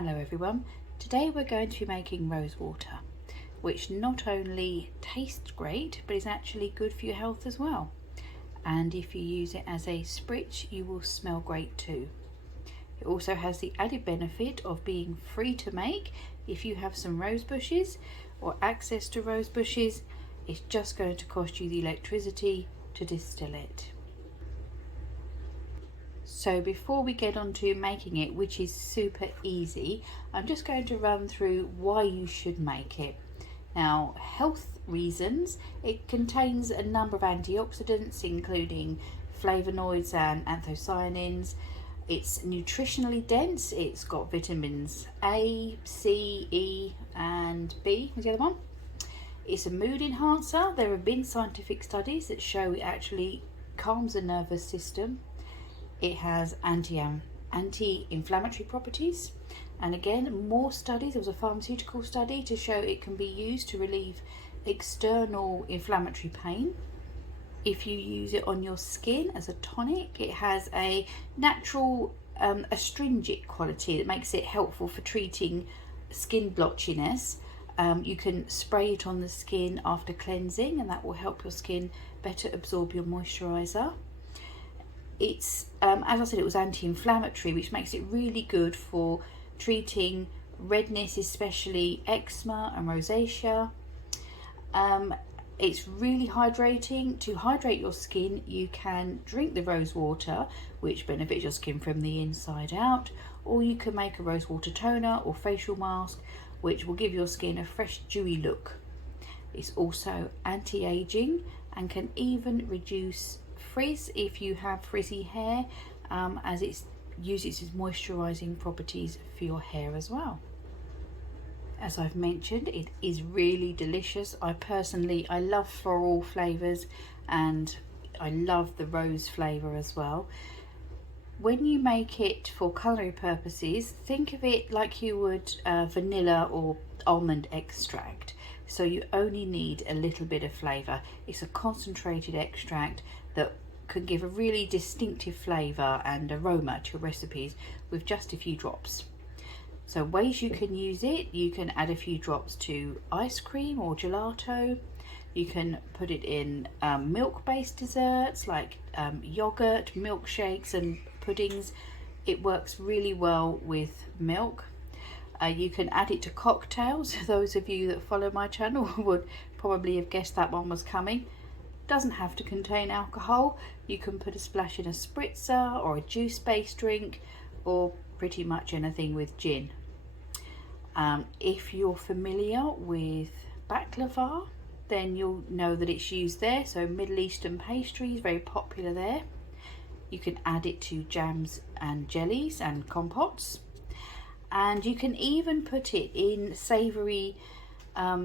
Hello everyone, today we're going to be making rosewater, which not only tastes great but is actually good for your health as well. And if you use it as a spritz, you will smell great too. It also has the added benefit of being free to make. If you have some rose bushes or access to rose bushes, it's just going to cost you the electricity to distill it. So before we get on to making it, which is super easy, I'm just going to run through why you should make it. Now, health reasons, it contains a number of antioxidants including flavonoids and anthocyanins. It's nutritionally dense, it's got vitamins A, C, E and B was the other one. It's a mood enhancer. There have been scientific studies that show it actually calms the nervous system. It has anti-inflammatory properties, and again, more studies. There was a pharmaceutical study to show it can be used to relieve external inflammatory pain. If you use it on your skin as a tonic, it has a natural astringent quality that makes it helpful for treating skin blotchiness. You can spray it on the skin after cleansing, and that will help your skin better absorb your moisturizer. It's, as I said, it was anti-inflammatory, which makes it really good for treating redness, especially eczema and rosacea. It's really hydrating. To hydrate your skin, you can drink the rose water, which benefits your skin from the inside out, or you can make a rose water toner or facial mask, which will give your skin a fresh, dewy look. It's also anti-aging and can even reduce frizz if you have frizzy hair, as it uses its moisturizing properties for your hair as well. As I've mentioned, it is really delicious. I love floral flavors, and I love the rose flavor as well. When you make it for culinary purposes, think of it like you would vanilla or almond extract. So you only need a little bit of flavor. It's a concentrated extract that can give a really distinctive flavor and aroma to your recipes with just a few drops. So ways you can use it: you can add a few drops to ice cream or gelato. You can put it in milk-based desserts like yogurt, milkshakes and puddings. It works really well with milk. You can add it to cocktails. Those of you that follow my channel would probably have guessed that one was coming. Doesn't have to contain alcohol. You can put a splash in a spritzer or a juice-based drink, or pretty much anything with gin. If you're familiar with baklava, then you'll know that it's used there. So Middle Eastern pastry is very popular there. You can add it to jams and jellies and compotes, and you can even put it in savoury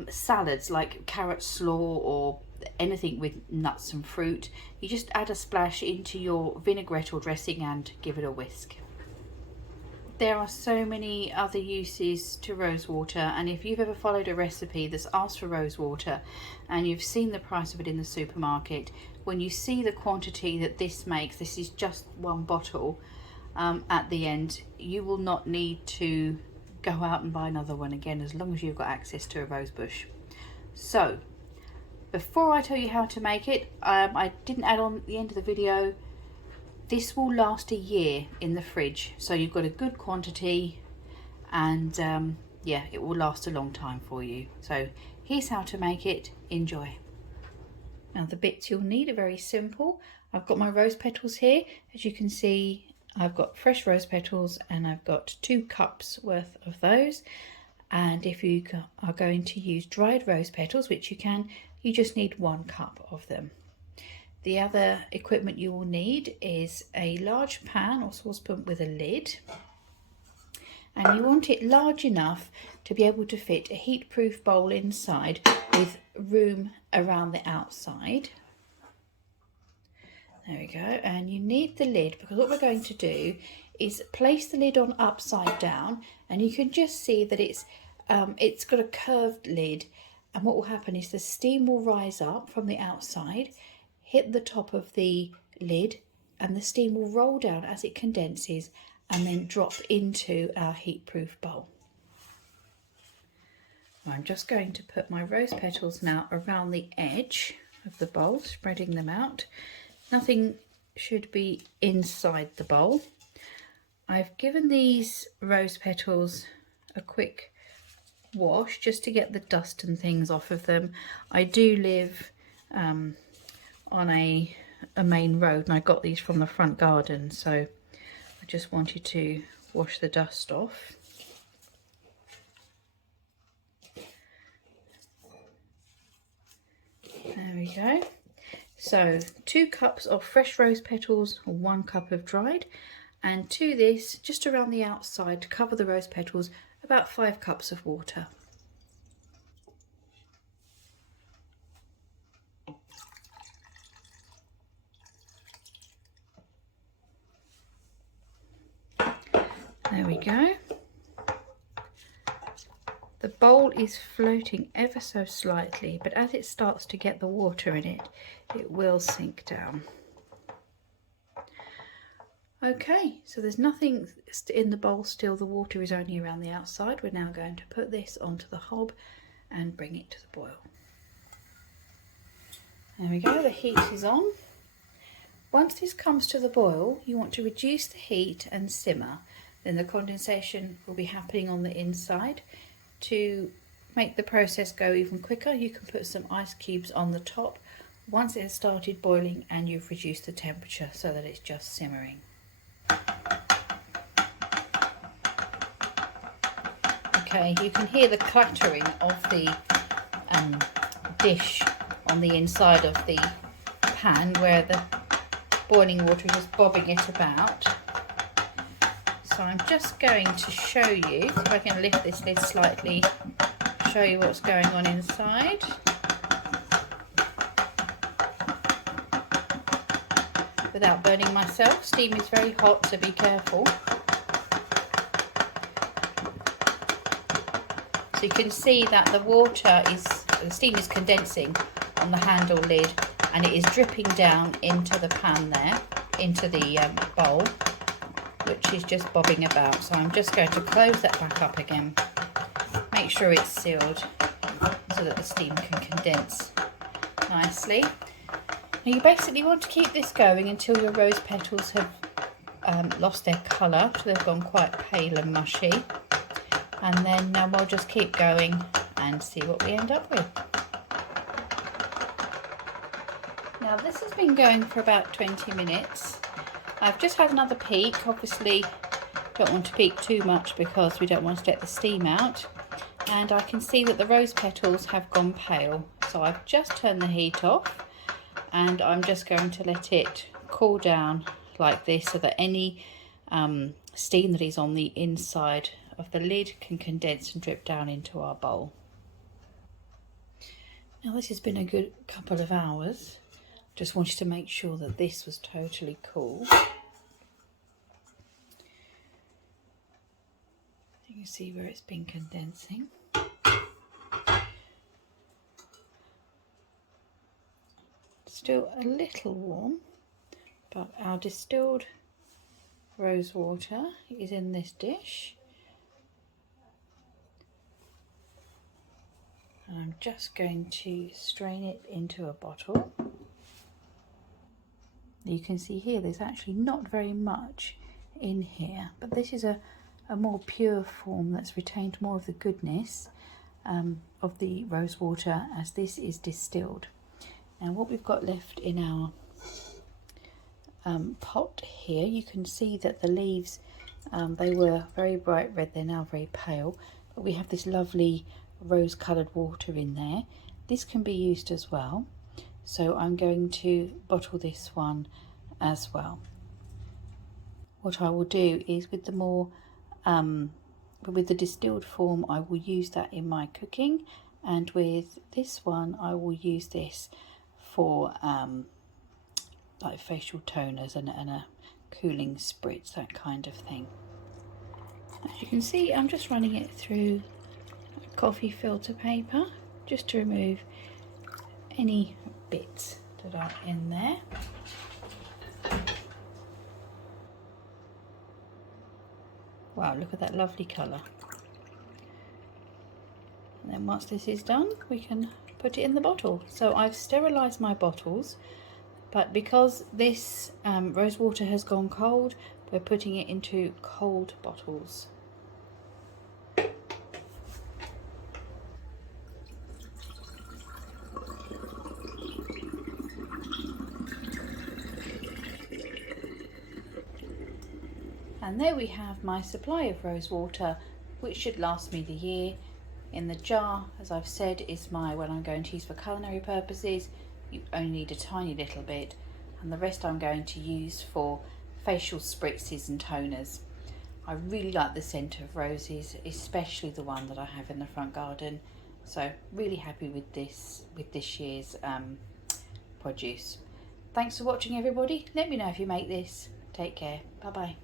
salads like carrot slaw or anything with nuts and fruit. You just add a splash into your vinaigrette or dressing and give it a whisk. There are so many other uses to rosewater, and if you've ever followed a recipe that's asked for rosewater and you've seen the price of it in the supermarket, when you see the quantity that this makes, this is just one bottle, at the end, you will not need to go out and buy another one again as long as you've got access to a rose bush. So before I tell you how to make it, I didn't add on at the end of the video, this will last a year in the fridge, so you've got a good quantity, and yeah, it will last a long time for you. So here's how to make it. Enjoy. Now the bits you'll need are very simple. I've got my rose petals here. As you can see, I've got fresh rose petals and I've got 2 cups worth of those. And if you are going to use dried rose petals, which you can, you just need 1 cup of them. The other equipment you will need is a large pan or saucepan with a lid, and you want it large enough to be able to fit a heat-proof bowl inside with room around the outside. There we go. And you need the lid because what we're going to do is place the lid on upside down, and you can just see that it's got a curved lid, and what will happen is the steam will rise up from the outside, hit the top of the lid, and the steam will roll down as it condenses and then drop into our heat-proof bowl. I'm just going to put my rose petals now around the edge of the bowl, spreading them out. Nothing should be inside the bowl. I've given these rose petals a quick wash just to get the dust and things off of them. I do live on a main road, and I got these from the front garden, so I just wanted to wash the dust off. There we go. So 2 cups of fresh rose petals, 1 cup of dried, and to this, just around the outside to cover the rose petals, about 5 cups of water. There we go. The bowl is floating ever so slightly, but as it starts to get the water in it, it will sink down. Okay, so there's nothing in the bowl still, the water is only around the outside. We're now going to put this onto the hob and bring it to the boil. There we go, the heat is on. Once this comes to the boil, you want to reduce the heat and simmer. Then the condensation will be happening on the inside. To make the process go even quicker, you can put some ice cubes on the top once it has started boiling and you've reduced the temperature so that it's just simmering. Okay, you can hear the clattering of the dish on the inside of the pan where the boiling water is just bobbing it about. So I'm just going to show you, if I can lift this lid slightly, show you what's going on inside. Without burning myself, steam is very hot, so be careful. So you can see that the steam is condensing on the handle lid, and it is dripping down into the pan there, into the bowl, which is just bobbing about. So I'm just going to close that back up again. Make sure it's sealed so that the steam can condense nicely. Now you basically want to keep this going until your rose petals have lost their colour, so they've gone quite pale and mushy. And then we'll just keep going and see what we end up with. Now this has been going for about 20 minutes. I've just had another peek. Obviously don't want to peek too much because we don't want to let the steam out. And I can see that the rose petals have gone pale. So I've just turned the heat off and I'm just going to let it cool down like this so that any steam that is on the inside of the lid can condense and drip down into our bowl. Now this has been a good couple of hours. Just wanted to make sure that this was totally cool. You can see where it's been condensing. Still a little warm, but our distilled rose water is in this dish. And I'm just going to strain it into a bottle. You can see here there's actually not very much in here, but this is a more pure form that's retained more of the goodness of the rose water as this is distilled. Now what we've got left in our pot here, you can see that the leaves, they were very bright red, they're now very pale, but we have this lovely rose coloured water in there. This can be used as well. So I'm going to bottle this one as well. What I will do is with the more, with the distilled form, I will use that in my cooking, and with this one I will use this for like facial toners and a cooling spritz, that kind of thing. As you can see, I'm just running it through coffee filter paper just to remove any bits that are in there. Wow, look at that lovely colour. And then once this is done, we can put it in the bottle. So I've sterilised my bottles, but because this rose water has gone cold, we're putting it into cold bottles. And there we have my supply of rose water, which should last me the year. In the jar, as I've said, is my one I'm going to use for culinary purposes. You only need a tiny little bit, and the rest I'm going to use for facial spritzes and toners. I really like the scent of roses, especially the one that I have in the front garden. So really happy with this year's produce. Thanks for watching, everybody. Let me know if you make this. Take care. Bye bye.